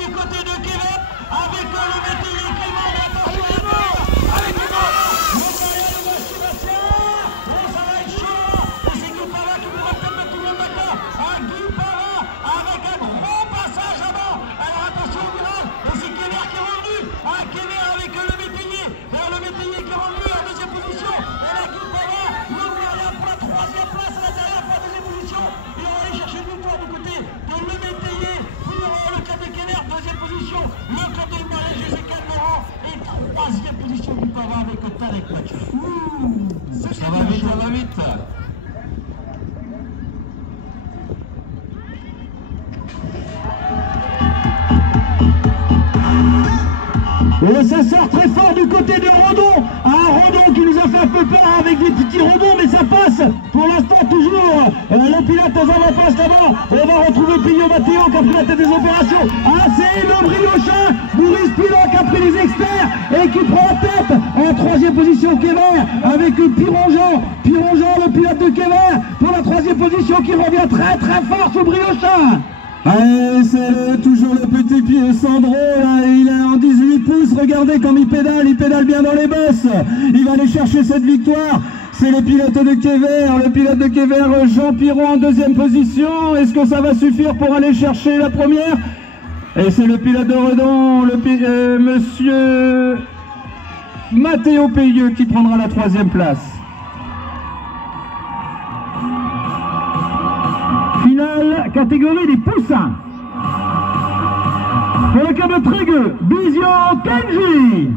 du côté de Québec avec le métayer qui monte. Attention, avec le Sébastien. Oh, ça va être chaud. Et c'est Guy Pava qui pourra peut-être mettre tout le monde d'accord. Guy Pava avec un gros passage avant. Alors attention au virage. Et c'est Kévert qui est revenu. Kévert avec le métayer. Le métayer qui est revenu en deuxième position. Et là, Guy Pava, l'Auvergnat pour la troisième place à l'intérieur pour la deuxième position. Et on va aller chercher une victoire du côté de le métayer pour le club de Kévert, deuxième position. Le club de Marais, José Calmeran. Et troisième position, Guy Pava avec Tarek Mathieu. Ça va vite, ça va vite. Et ça sort très fort du côté de Rodon. Rodon qui nous a fait un peu peur avec des petits rebonds, mais ça passe. Pour l'instant, toujours le pilote en passe là-bas. On va retrouver Pio Matteo qui a pris la tête des opérations. C'est le Briochin, Boris Pilon qui a pris les experts et qui prend la tête en troisième position. Kévert avec Pironjean, le pilote de Kévert pour la troisième position qui revient très très fort sur Briochin. Allez, c'est toujours le petit pied Sandro, là, il est en 18 pouces, regardez comme il pédale bien dans les bosses, il va aller chercher cette victoire, c'est le pilote de Kévert, Jean Piron en deuxième position, est-ce que ça va suffire pour aller chercher la première? Et c'est le pilote de Redon, monsieur Matteo Payeux qui prendra la troisième place. Finale, catégorie des poussins. Pour le cas de Trégueux, Bizio Kenji.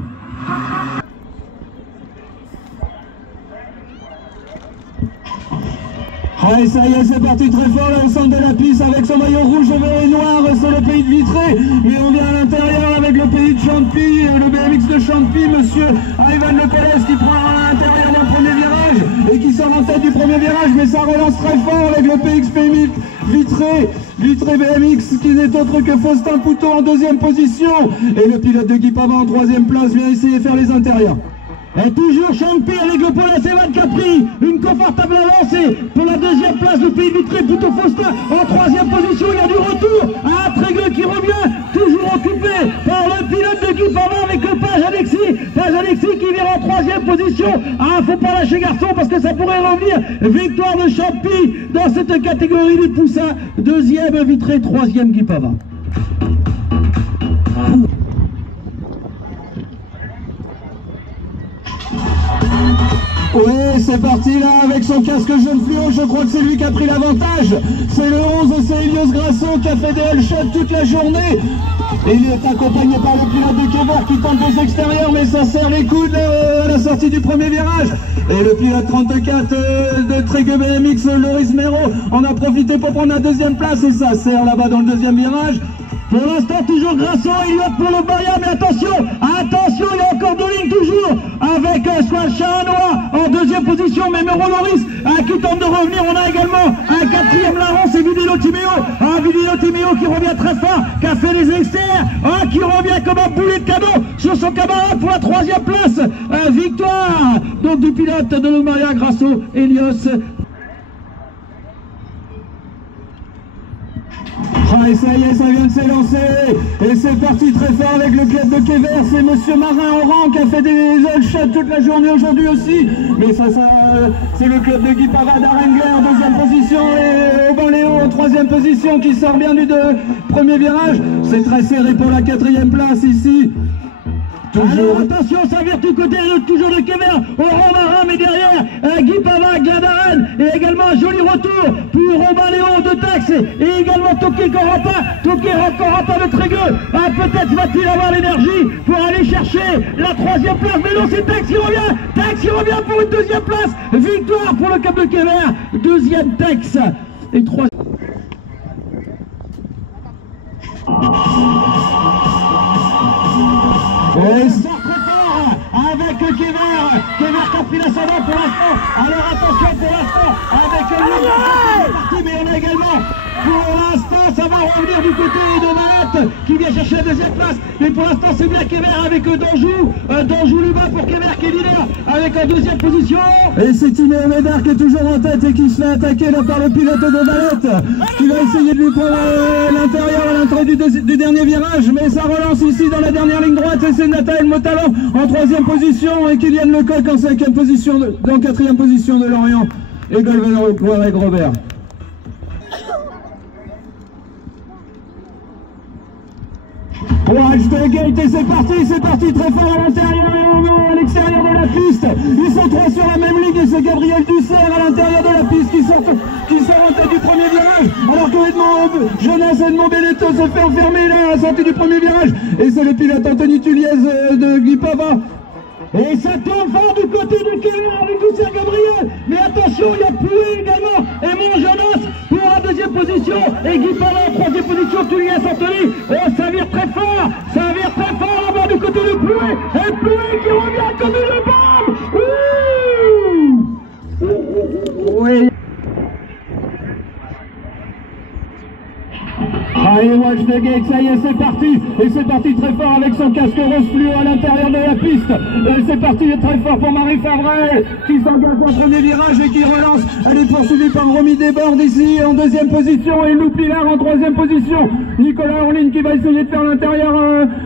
Allez, ça y est, c'est parti très fort là au centre de la piste avec son maillot rouge, vert et noir, c'est le pays de Vitré, mais on vient à l'intérieur avec le pays de Champy, le BMX de Champy, monsieur Ivan Lepérez qui prend à l'intérieur d'un premier virage et qui sort en tête du premier virage, mais ça relance très fort avec le PXP Vitré BMX qui n'est autre que Faustin Poutot en deuxième position, et le pilote de Guy Pava en troisième place vient essayer de faire les intérieurs. Et toujours Champy avec le Paul Acevan qui a pris une confortable avancée pour la deuxième place. Le pays de Vitré, Poutot Faustin en troisième position. Il y a du retour à Trégueux qui revient, toujours occupé par le pilote de Guy Pava avec le Page Alexis qui vient en troisième position. Faut pas lâcher garçon parce que ça pourrait revenir. Victoire de Champy dans cette catégorie des poussins. Deuxième Vitré, troisième Guy Pava. Oui, c'est parti là avec son casque jaune fluo, je crois que c'est lui qui a pris l'avantage. C'est le 11, c'est Elios Grasso qui a fait des L-shots toute la journée. Et il est accompagné par le pilote de Kévert qui tente des extérieurs, mais ça serre les coudes à la sortie du premier virage. Et le pilote 34 de Trégueux BMX, Loris Mero, en a profité pour prendre la deuxième place et ça serre là-bas dans le deuxième virage. Pour l'instant, toujours Grasso, il y a pour le Bahia, mais attention, il y a encore deux lignes toujours, avec soit Chanois en deuxième position, mais Mero Loris qui tente de revenir. On a également un quatrième larron, c'est Vidilo Timeo qui revient très fort, qui a fait les extérieurs, qui revient comme un boulet de cadeau sur son camarade pour la troisième place. Victoire donc du pilote de le Bahia, Grasso, Elios. Et ça y est, ça vient de s'élancer et c'est parti très fort avec le club de Kévert, c'est monsieur Marin Oran qui a fait des all-shots toute la journée aujourd'hui aussi, mais ça c'est le club de Guy Pava d'Arengler en deuxième position et Aubin Léo en troisième position qui sort bien du premier virage. C'est très serré pour la quatrième place ici. Alors attention, ça vire du côté toujours de Kévert, Oran Marin, mais derrière Guy Pava, Gladaren, et également un joli retour pour Robin Léon de Tax, et également Toké Corapa de Trégueux. Peut-être va-t-il avoir l'énergie pour aller chercher la troisième place, mais non, c'est Tax qui revient pour une deuxième place. Victoire pour le Cap de Kévert, deuxième Tax et troisième. Et sort très fort avec Kévert qui a pris l'ascendant pour l'instant. Alors attention pour l'instant avec le parti, mais on Quévert également. Pour l'instant, ça va revenir du côté de Valette qui vient chercher la deuxième place. Mais pour l'instant, c'est bien Quévert avec Danjou. Danjou-Luba pour Quévert qui est leader avec en deuxième position. Et c'est Timéo Médard qui est toujours en tête et qui se fait attaquer là par le pilote de Valette qui va essayer de lui prendre l'intérieur à l'entrée du dernier virage. Mais ça relance ici dans la dernière ligne droite et c'est Nathaël Motalon en troisième position et Kylian Lecoq en cinquième position, en quatrième position de Lorient. Et Golven avec Robert. Watch the gate et c'est parti très fort à l'intérieur et à l'extérieur de la piste. Ils sont trois sur la même ligne et c'est Gabriel Dussert à l'intérieur de la piste qui sort en tête du premier virage. Alors que Jonas Edmond Benetto se fait enfermer là à la sortie du premier virage. Et c'est le pilote Anthony Tulliez de Guy Pava. Et ça tourne fort du côté de Quévert avec Dussert Gabriel. Mais attention, il y a Pouet également. Et mon Jonas pour la deuxième position. Et Guy Pava en troisième position. Tulliez Anthony. Oh, ça vire très fort. Ça vire très fort là-bas du côté de Pouet. Et Pouet qui revient comme une bombe. Oui. Allez, watch the gate, ça y est, c'est parti. Et c'est parti très fort avec son casque rose fluo à l'intérieur de la piste. Et c'est parti très fort pour Marie Favret qui s'engage au premier virage et qui relance. Elle est poursuivie par Romy Desbordes ici en deuxième position et Lou Pilar en troisième position. Nicolas Orline qui va essayer de faire l'intérieur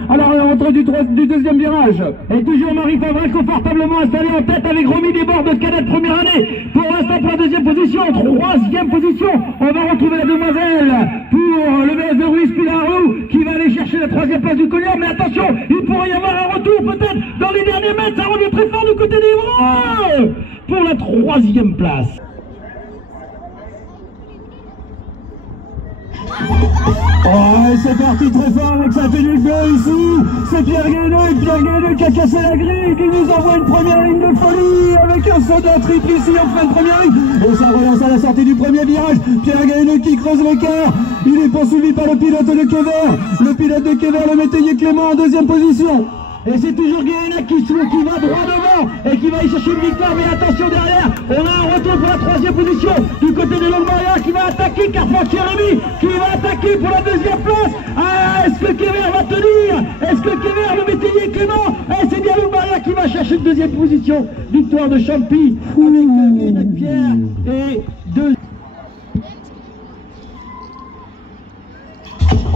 à la rentrée du deuxième virage. Et toujours Marie Favret confortablement installée en tête avec Romy Desbordes de cadette première année. Pour l'instant pour la deuxième position, troisième position. On va retrouver la demoiselle pour le VS de Ruiz Pilarou qui va aller chercher la troisième place du collier. Mais attention, il pourrait y avoir un retour peut-être dans les derniers mètres. Ça revient très fort du côté des bras pour la troisième place. Oh, et c'est parti très fort avec sa tenue bleue ici. C'est Pierre Guéneux qui a cassé la grille, qui nous envoie une première ligne de folie avec un saut d'un triple ici en fin de première ligne. Et ça relance à la sortie du premier virage. Pierre Guéneux qui creuse l'écart. Il est poursuivi par le pilote de Quévert. Le pilote de Quévert, le métayer Clément en deuxième position. Et c'est toujours Guéna qui va droit devant et qui va y chercher une victoire. Mais attention derrière, on a un retour pour la troisième position du côté de Longoria qui va attaquer Carpentier Rémy qui va attaquer pour la deuxième place. Ah, est-ce que Quévert va tenir? Est-ce que Quévert le métayer Clément? Et c'est bien Longoria qui va chercher une deuxième position. Victoire de Champy avec Guéna Pierre et deux.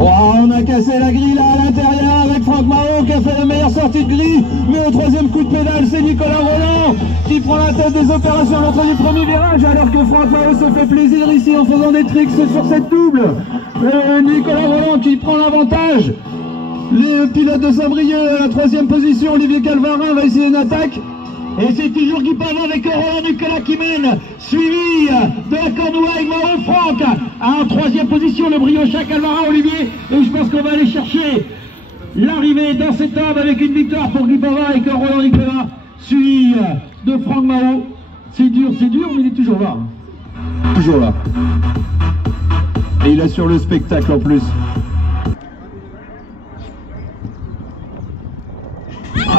Oh, on a cassé la grille là à l'intérieur avec Franck Mahon qui a fait la meilleure sortie de grille. Mais au troisième coup de pédale, c'est Nicolas Roland qui prend la tête des opérations à l'entrée du premier virage alors que Franck Mahon se fait plaisir ici en faisant des tricks sur cette double. Nicolas Roland qui prend l'avantage. Les pilotes de Saint-Brieuc à la troisième position, Olivier Calvarin va essayer une attaque. Et c'est toujours Guy Pava avec Roland Nicolas qui mène, suivi de la Cornouaille, Maro Franck en troisième position, le Briochat Calvarin Olivier. Et je pense qu'on va aller chercher l'arrivée dans cet homme avec une victoire pour Guy Pava avec Roland Nicolas, suivi de Franck Maro. C'est dur, mais il est toujours là. Toujours là. Et il assure le spectacle en plus.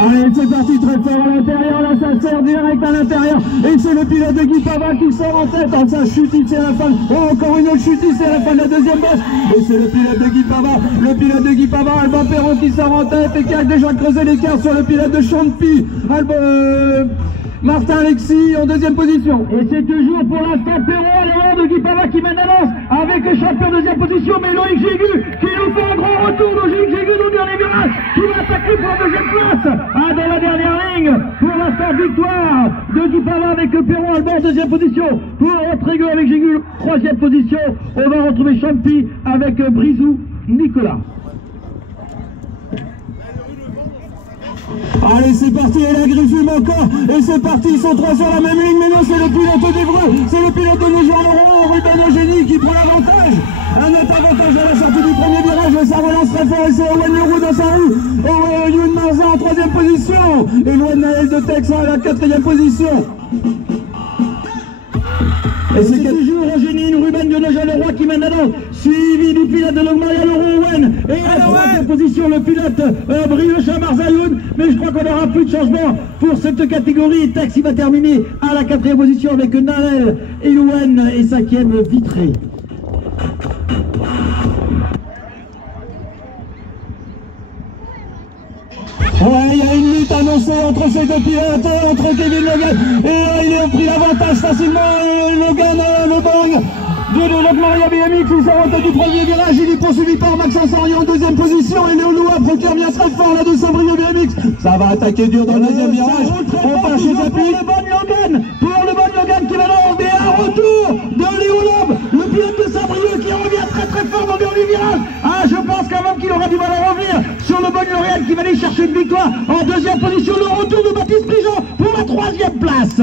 Allez, c'est parti très fort à l'intérieur, là ça sert direct à l'intérieur. Et c'est le pilote de Guy Pava qui sort en tête. Oh, ça chute ici à la fin. Oh, encore une autre chute ici à la fin de la deuxième bosse. Et c'est le pilote de Guy Pava. Le pilote de Guy Pava, Alban Perron qui sort en tête et qui a déjà creusé l'écart sur le pilote de Champy. Martin Alexis en deuxième position. Et c'est toujours pour l'instant Perron à l'avant de Guy Pava qui mène l'avance avec le champion en deuxième position, mais Loïc Jégu qui nous fait un grand retour. Loïc Jégu dans le dernier virage qui va attaquer pour la deuxième place. Ah, dans la dernière ligne, pour l'instant victoire de Guy Pava avec Perron Alban en deuxième position. Pour Rodrigo avec Jégu, troisième position. On va retrouver Champy avec Brizou Nicolas. Allez, c'est parti, et la grille fume encore, et c'est parti, ils sont trois sur la même ligne, mais non, c'est le pilote d'Evreux, c'est le pilote de Nogent-le-Roi, Ruben Eugénie qui prend l'avantage, un net avantage à la sortie du premier virage, et ça relance très fort, et c'est Owen Leroux dans sa roue, Youn Marza en troisième position, et Loan Naël de Texan à la quatrième position. Et c'est toujours Eugénie, Ruben de Nogent-le-Roi qui mène l'avant, suivi du pilote de Longmaria, Laurent Owen, et à la troisième position le pilote Briochat Marzayoun. Mais je crois qu'on n'aura plus de changement pour cette catégorie. Taxi va terminer à la quatrième position avec Naël Elouen et cinquième Vitré. lancé entre ces deux pilotes, entre Kevin Logan et il a pris l'avantage facilement. Logan, le bang de Gloria BMX, il s'est du premier virage, il est poursuivi par Maxence Henry en deuxième position et Léo Loua procure bien très fort là de Saint-Brieuc BMX. Ça va attaquer dur dans le deuxième virage. On passe chez Zapi. Pour le bon Logan qui va l'enlever un retour de Léo Lob, le pilote de Saint-Brieuc qui revient très fort dans le dernier virage. Ah, je pense quand même qu'il aura du mal à revenir sur le bon L'Oréal qui va aller chercher une victoire en deuxième position. Le retour de Baptiste Prigent pour la troisième place.